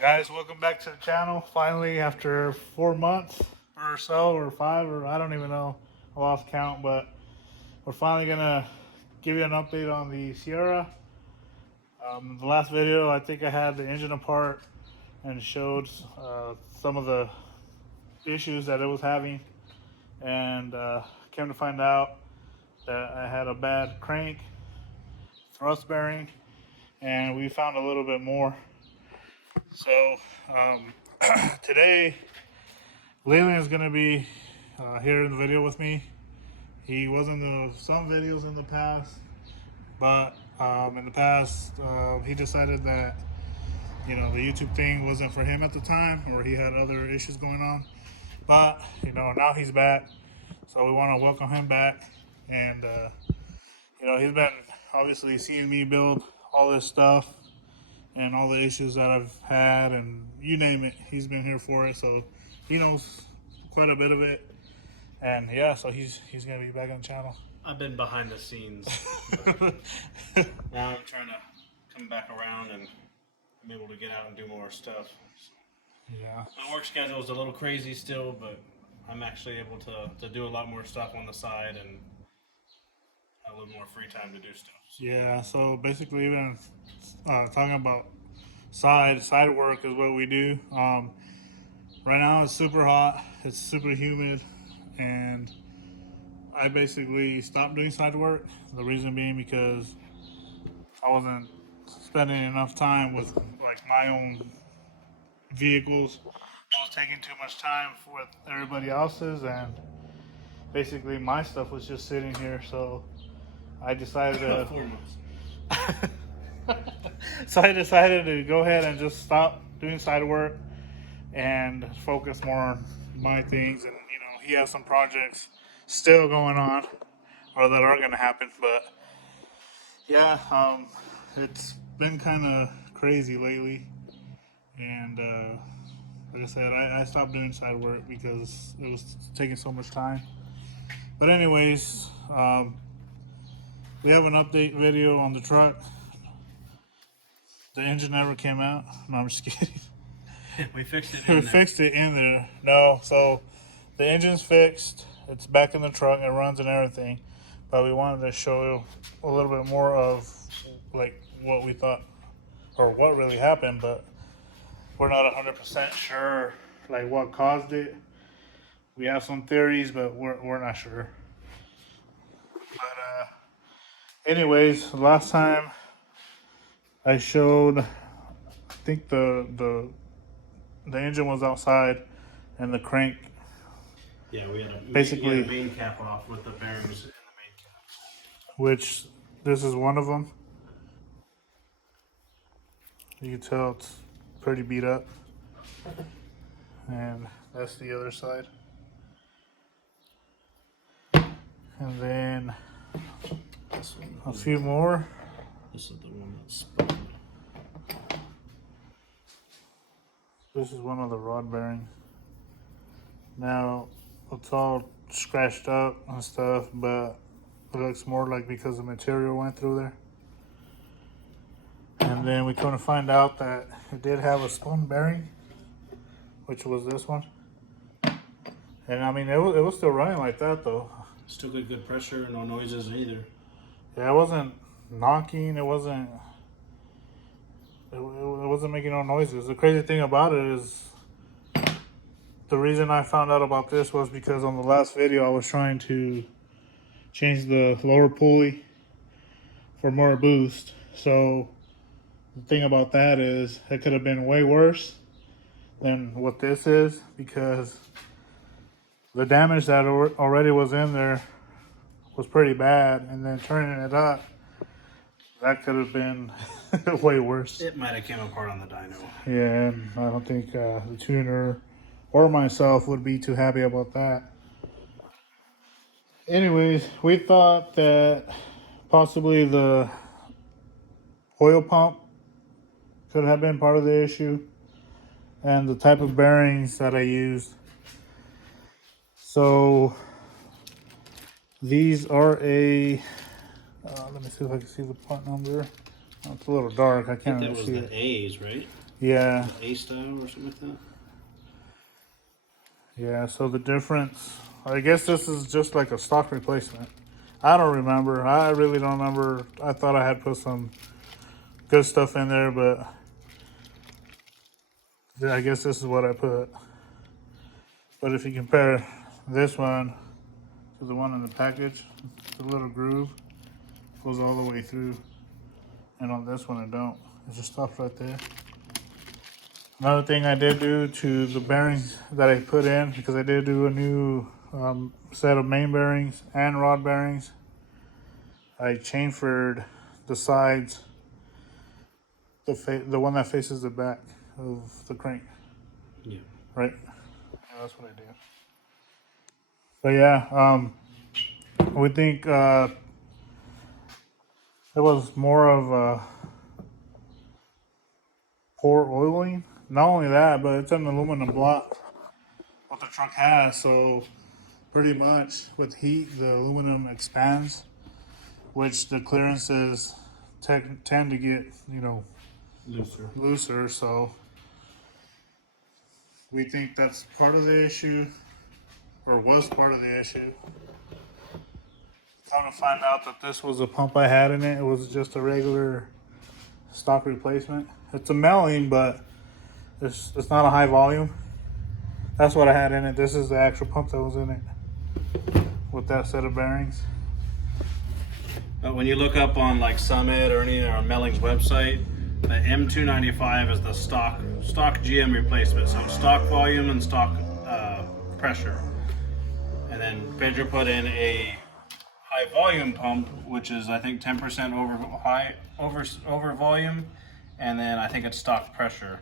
Guys, welcome back to the channel. Finally, after 4 months or so, or 5, or I don't even know, I lost count, but we're finally gonna give you an update on the Sierra. The last video, I think I had the engine apart and showed some of the issues that it was having, and came to find out that I had a bad crank, thrust bearing, and we found a little bit more. So today, Leland is going to be here in the video with me. He was in some videos in the past, but in the past he decided that the YouTube thing wasn't for him at the time, or he had other issues going on. But now he's back, so we want to welcome him back. And he's been obviously seeing me build all this stuff and all the issues that I've had, and you name it, he's been here for it, so he knows quite a bit of it. And yeah, so he's gonna be back on the channel. I've been behind the scenes. Now I'm trying to come back around and I'm able to get out and do more stuff. Yeah. My work schedule is a little crazy still, but I'm actually able to do a lot more stuff on the side and have a little more free time to do stuff. Yeah, so basically we've been talking about side work is what we do. Right now it's super hot, it's super humid, and I basically stopped doing side work. The reason being because I wasn't spending enough time with like my own vehicles. I was taking too much time with everybody else's, and basically my stuff was just sitting here. So I decided to. 4 months. So I decided to go ahead and just stop doing side work and focus more on my things. And he has some projects still going on, or that are going to happen. But yeah, it's been kind of crazy lately, and like I said, I stopped doing side work because it was taking so much time. But anyways, we have an update video on the truck. The engine never came out. No, I'm just kidding. We fixed it. We fixed it in there. No, so the engine's fixed. It's back in the truck. It runs and everything. But we wanted to show you a little bit more of like what we thought or what really happened. But we're not 100% sure like what caused it. We have some theories, but we're not sure. But anyways, last time I showed, I think the engine was outside and the crank. Yeah, we had a Basically, main cap off with the bearings in the main cap. which this is one of them. You can tell it's pretty beat up. And that's the other side. And then a few more. This is the one that's spun. This is one of the rod bearings. Now, it's all scratched up and stuff, but it looks more like because the material went through there. And then we come to find out that it did have a spun bearing, which was this one. And I mean, it was still running like that though. Still got good pressure, no noises either. Yeah, it wasn't knocking, it wasn't making no noises. The crazy thing about it is, the reason I found out about this was because on the last video I was trying to change the lower pulley for more boost. So the thing about that is it could have been way worse than what this is, because the damage that already was in there was pretty bad, and then turning it up, that could have been way worse. It might have came apart on the dyno. Yeah, and I don't think the tuner or myself would be too happy about that. Anyways, we thought that possibly the oil pump could have been part of the issue, and the type of bearings that I used. So these are a let me see if I can see the part number. Oh, it's a little dark, I can't That really was see the it. A's, right? Yeah, A style or something like that. yeah. So the difference, I guess this is just like a stock replacement. I don't remember. I really don't remember. I thought I had put some good stuff in there, but I guess this is what I put. But if you compare this one to the one in the package, the little groove goes all the way through, and on this one it don't. It just stops right there. Another thing I did do to the bearings that I put in, because I did do a new set of main bearings and rod bearings, I chamfered the sides, the one that faces the back of the crank, Yeah. right? Yeah, that's what I did. But yeah, we think it was more of a poor oiling. Not only that, but it's an aluminum block, what the truck has, so pretty much with heat, the aluminum expands, which the clearances tend to get, looser. So we think that's part of the issue, or was part of the issue. Come to find out that this was a pump I had in it. It was just a regular stock replacement. It's a melting, but it's not a high volume. That's what I had in it. This is the actual pump that was in it with that set of bearings. But when you look up on like Summit or any or Melling's website, the M295 is the stock GM replacement. So stock volume and stock pressure. And then Pedro put in a high volume pump, which is I think 10% over volume, and then I think it's stock pressure,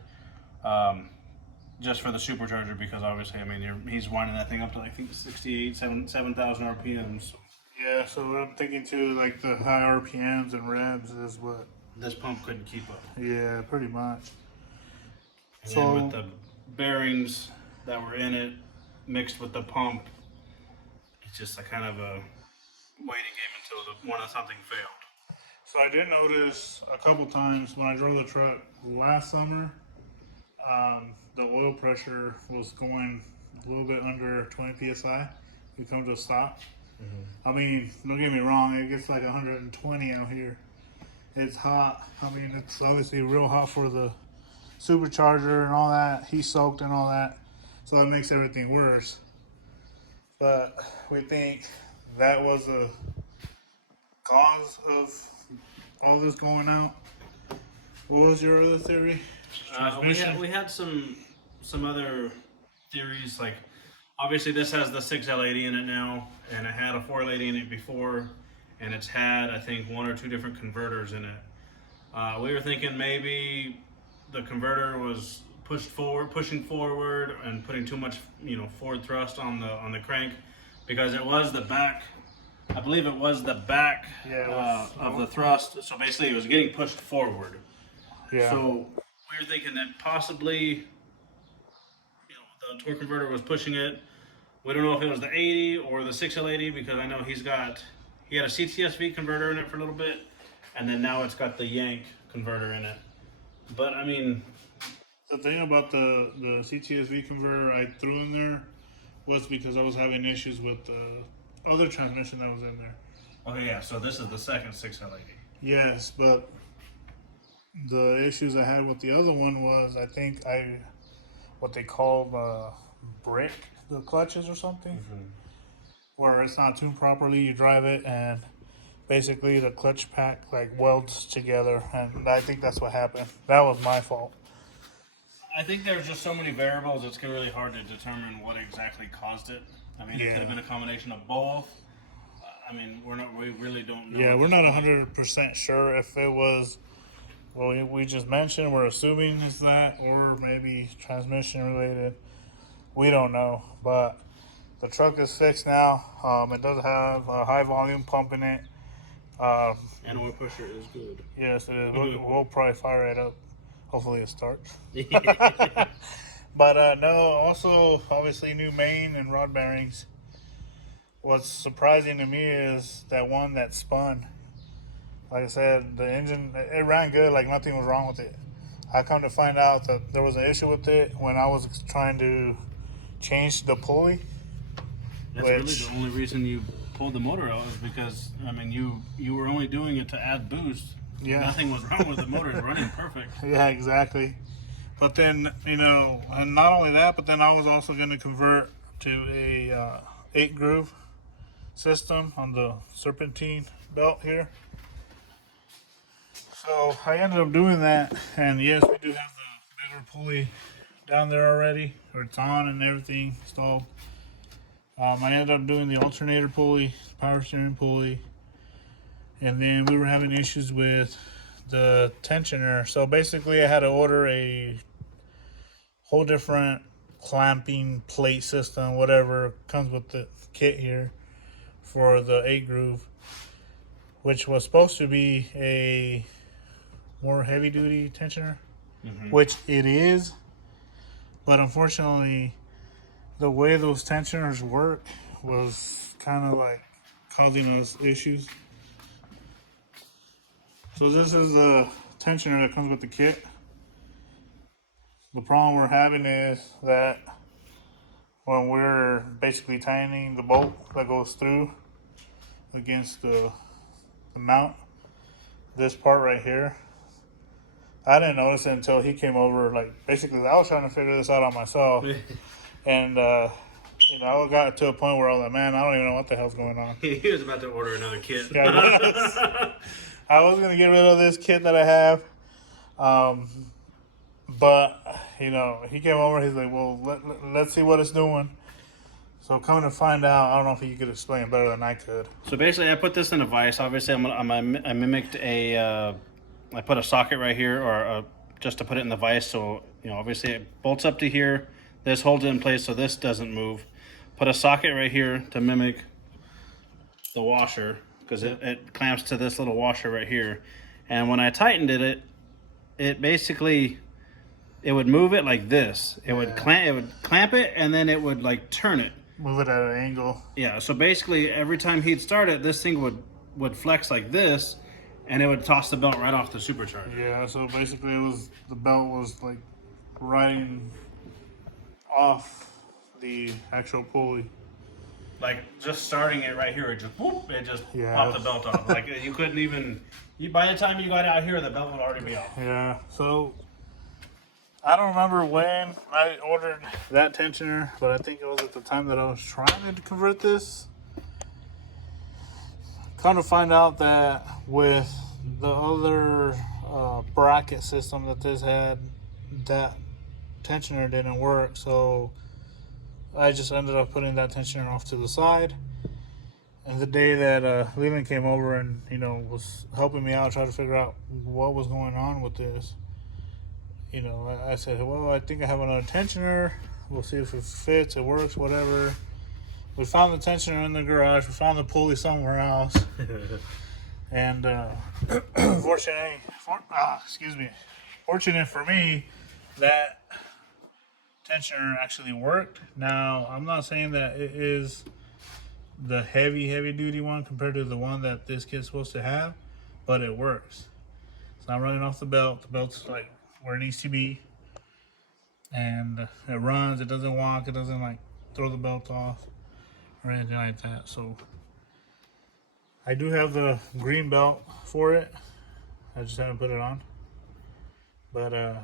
just for the supercharger, because obviously I mean he's winding that thing up to I think 7,000 RPMs. Yeah, so I'm thinking too, like the high RPMs and revs is what. This pump couldn't keep up. Yeah, pretty much. And So then with the bearings that were in it mixed with the pump, it's just a kind of a waiting game until something failed. So I did notice a couple times when I drove the truck last summer, the oil pressure was going a little bit under 20 psi. You come to a stop. I mean, don't get me wrong, it gets like 120 out here. It's hot. I mean, it's obviously real hot for the supercharger and all that, heat soaked and all that. So it makes everything worse. But we think that was a cause of all this going out. What was your other theory? We had some other theories, like obviously this has the 6L80 in it now, and it had a 4L80 in it before, and it's had I think one or two different converters in it. We were thinking maybe the converter was pushing forward and putting too much forward thrust on the crank, because it was the back. I believe it was the back of the thrust. So basically, it was getting pushed forward. Yeah. So we were thinking that possibly, the torque converter was pushing it. We don't know if it was the 80 or the 6L80, because I know he had a CTSV converter in it for a little bit, and then now it's got the Yank converter in it. But I mean, the thing about the CTSV converter I threw in there was because I was having issues with the other transmission that was in there. Okay, yeah, so this is the second 6L80. Yes, but the issues I had with the other one was I think what they call brick the clutches or something, where it's not tuned properly. You drive it and basically the clutch pack like welds together, and I think that's what happened. That was my fault. I think there's just so many variables, it's really hard to determine what exactly caused it. I mean, it could have been a combination of both. I mean, we really don't know. Yeah, we're not 100% sure if it was what we just mentioned. We're assuming it's that, or maybe transmission related. We don't know, but the truck is fixed now. It does have a high volume pump in it. And oil pressure is good. Yes, it is. We'll probably fire it up. Hopefully it starts. But no, also obviously new main and rod bearings. What's surprising to me is that one that spun. Like I said, the engine, it ran good, like nothing was wrong with it. I come to find out that there was an issue with it when I was trying to change the pulley. That's really the only reason you pulled the motor out is because, I mean, you were only doing it to add boost. Yeah. Nothing was wrong with the motor. It's running perfect. Yeah, exactly. But then, you know, and not only that, but then I was also going to convert to a 8 groove system on the Serpentine belt here. So I ended up doing that, and yes, we do have the bigger pulley down there already, or it's on and everything installed. I ended up doing the alternator pulley, power steering pulley, and then we were having issues with the tensioner. So basically, I had to order a whole different clamping plate system, whatever comes with the kit here for the 8 groove, which was supposed to be a more heavy duty tensioner, which it is, but unfortunately the way those tensioners work was kind of like causing us issues. So this is the tensioner that comes with the kit. The problem we're having is that when we're basically tightening the bolt that goes through against the mount, this part right here, I didn't notice it until he came over. Like, basically, I was trying to figure this out on myself. And, you know, I got to a point where I was like, man, I don't even know what the hell's going on. He was about to order another kit. Yeah, I was going to get rid of this kit that I have. But, you know, he came over. He's like, well, let's see what it's doing. So coming to find out, I don't know if you could explain it better than I could. So basically, I put this in a vise. Obviously, I mimicked I put a socket right here, or just to put it in the vise. So, you know, obviously it bolts up to here. This holds it in place so this doesn't move. Put a socket right here to mimic the washer, because it clamps to this little washer right here. And when I tightened it basically, it would move it like this. It would clamp it, and then it would like turn it. Move it at an angle. Yeah, so basically every time he'd start it, this thing would flex like this, and it would toss the belt right off the supercharger. Yeah, so basically the belt was like riding off the actual pulley. Like just starting it right here, it just whoop, it just Yeah. popped the belt off. Like you couldn't even. By the time you got out here, the belt would already be off. Yeah. So I don't remember when I ordered that tensioner, but I think it was at the time that I was trying to convert this. Come to find out that with the other bracket system that this had, that tensioner didn't work. So I just ended up putting that tensioner off to the side. And the day that Leland came over and, you know, was helping me out, trying to figure out what was going on with this, you know, I said, well, I think I have another tensioner. We'll see if it fits, it works, whatever. We found the tensioner in the garage. We found the pulley somewhere else. And fortunate for me, that tensioner actually worked. Now, I'm not saying that it is the heavy duty one compared to the one that this kit's supposed to have, but it works. It's not running off the belt. The belt's like where it needs to be, and it runs. It doesn't walk. It doesn't like throw the belt off or anything like that. So I do have the green belt for it. I just haven't put it on. But I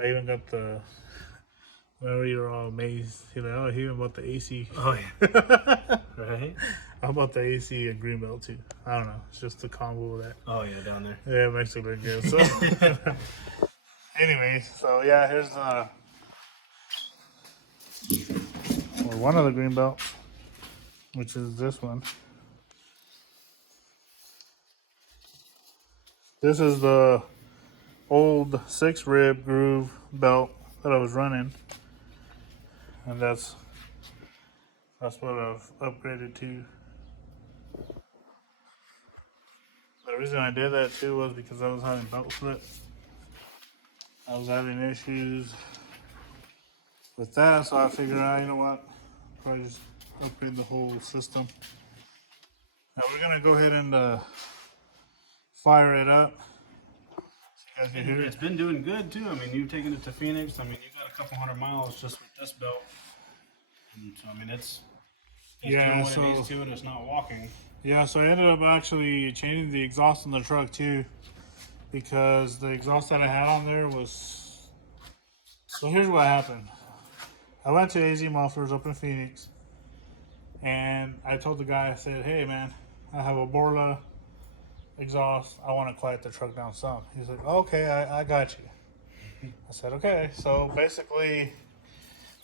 even got the. Whenever you're all amazed, you're like, oh, he even bought the AC. Oh yeah. Right. I bought the AC and green belt too. I don't know. It's just the combo of that. Oh yeah, down there. Yeah, it makes it look good. So, anyways, so yeah, here's one of the green belts, which is this one. This is the old 6-rib groove belt that I was running, and that's what I've upgraded to. The reason I did that too was because I was having belt slip. I was having issues with that, so I figured out, you know what, probably just upgrade the whole system. Now we're gonna go ahead and fire it up. So you guys can hear It's it. been doing good too. I mean, you've taken it to Phoenix. I mean, you got a couple hundred miles just with this belt. And so, I mean, it's doing what it needs to, and it's not walking. Yeah, so I ended up actually changing the exhaust on the truck too, because the exhaust that I had on there was. So here's what happened. I went to AZ Mufflers up in Phoenix, and I told the guy, I said, "Hey man, I have a Borla exhaust. I want to quiet the truck down some." He's like, "Okay, I got you." I said, "Okay." So basically,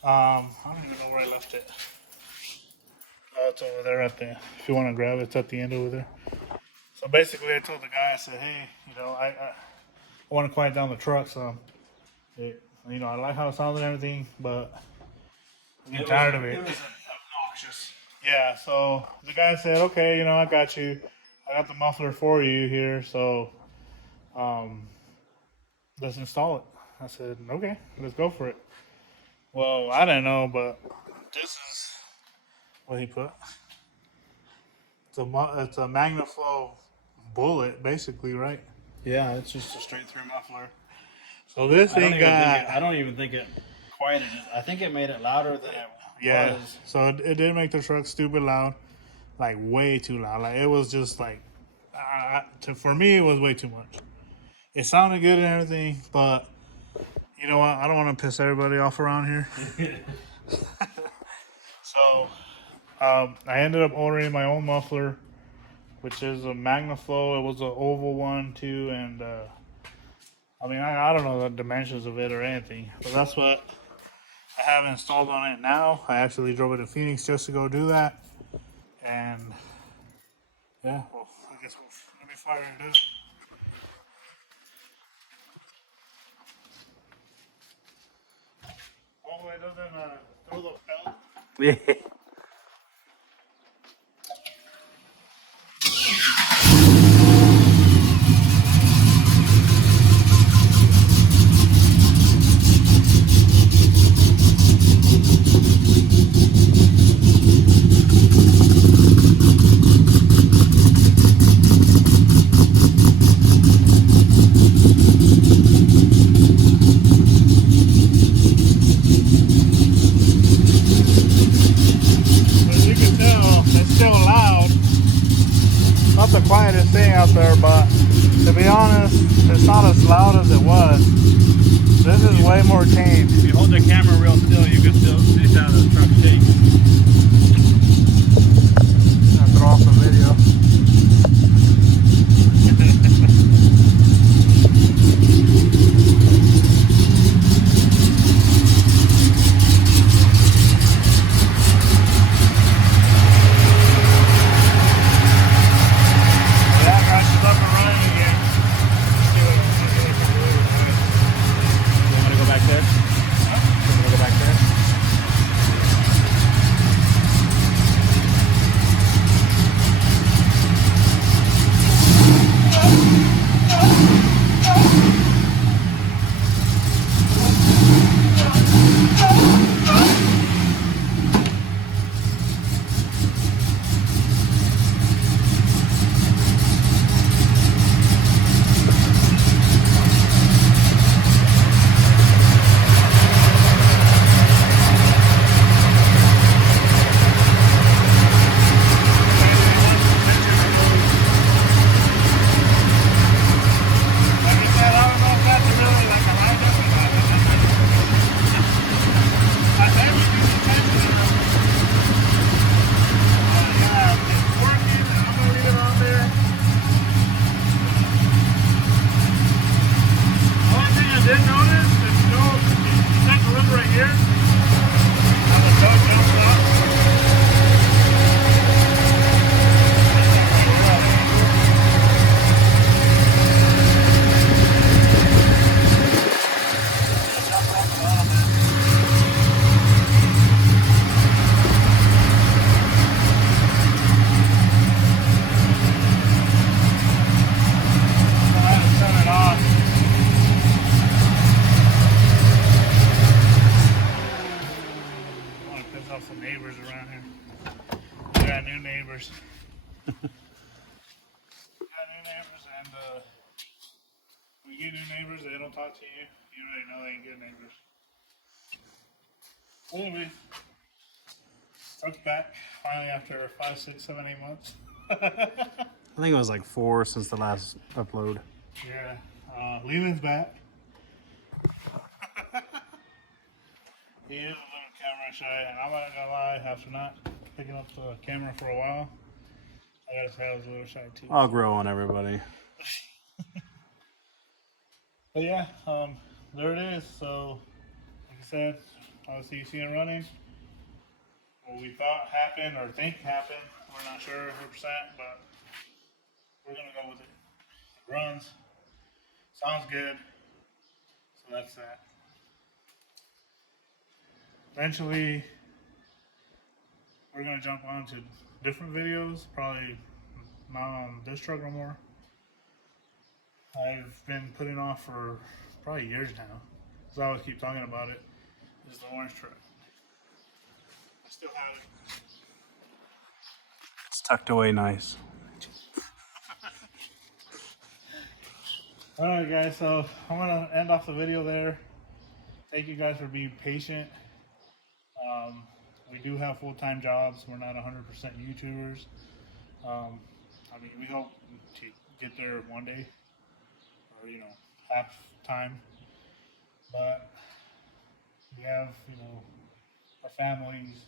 I don't even know where I left it. Oh, it's over there at the. If you want to grab it, it's at the end over there. So basically, I told the guy, I said, "Hey, I want to quiet down the truck some. I like how it sounds and everything, but I'm getting tired of it." It was obnoxious. Yeah. So the guy said, "Okay, I got you. I got the muffler for you here. So, let's install it." I said, "Okay, let's go for it." Well, I didn't know, but this is what he put. It's a MagnaFlow bullet, basically, right? Yeah, it's just a straight through muffler. So this thing got. I don't even think it quieted it. I think it made it louder than it was. So it did make the truck stupid loud, like way too loud. Like it was just like, for me, it was way too much. It sounded good and everything, but you know what? I don't want to piss everybody off around here. So I ended up ordering my own muffler, which is a MagnaFlow. It was an oval one too, and I mean I don't know the dimensions of it or anything, but that's what I have installed on it now. I actually drove it to Phoenix just to go do that, and yeah, well, I guess let me fire it up. Hopefully it doesn't throw the belt. As you can tell, it's still loud. Not the quietest thing out there, but to be honest, it's not as loud as it was. This is way more tame. If you hold the camera real still, you can still see how the truck shakes. I'll throw off the video. neighbors. Got new neighbors, and we you get new neighbors, they don't talk to you. You already know they ain't good neighbors. Anyway, truck's back finally after 5, 6, 7, 8 months. I think it was like 4 since the last upload. Yeah, Leland's back. He is a little camera shy, and I'm not gonna lie, after not picking up the camera for a while, I gotta say I was a little shy too. I'll grow on everybody. But yeah, there it is. So, like I said, obviously you see it running. What we thought happened or think happened, we're not sure 100%, but we're gonna go with it. It runs, sounds good, so that's that. Eventually, we're gonna jump on to different videos, probably not on this truck no more. I've been putting off for probably years now, because I always keep talking about it, is the orange truck. I still have it. It's tucked away nice. Alright guys, so I'm gonna end off the video there. Thank you guys for being patient. We do have full-time jobs. We're not 100% YouTubers. I mean, we hope to get there one day, or half time. But we have our families,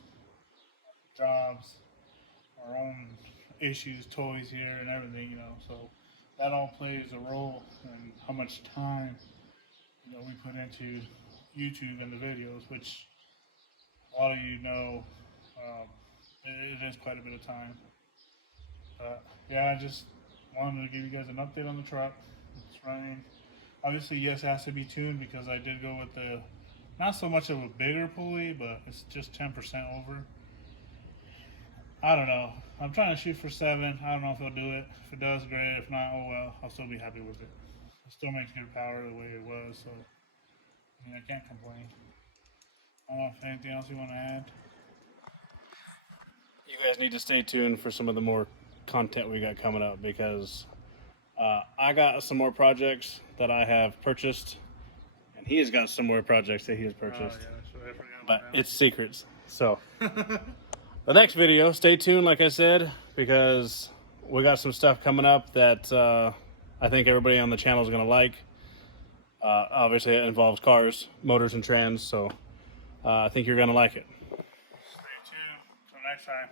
jobs, our own issues, toys here, and everything. So that all plays a role in how much time we put into YouTube and the videos, which a lot of you know, it is quite a bit of time. But yeah, I just wanted to give you guys an update on the truck. It's running. Obviously, yes, it has to be tuned because I did go with the, not so much of a bigger pulley, but it's just 10% over. I don't know. I'm trying to shoot for 7. I don't know if he'll do it. If it does, great. If not, oh well. I'll still be happy with it. It still makes good power the way it was, so I can't complain. I don't know if anything else you want to add. You guys need to stay tuned for some of the more content we got coming up, because I got some more projects that I have purchased, and he has got some more projects that he has purchased. Oh, yeah, I forgot but about that. it's secrets. So the next video, stay tuned, like I said, because we got some stuff coming up that I think everybody on the channel is going to like. Obviously, it involves cars, motors, and trans, so I think you're going to like it. Stay tuned. Till next time.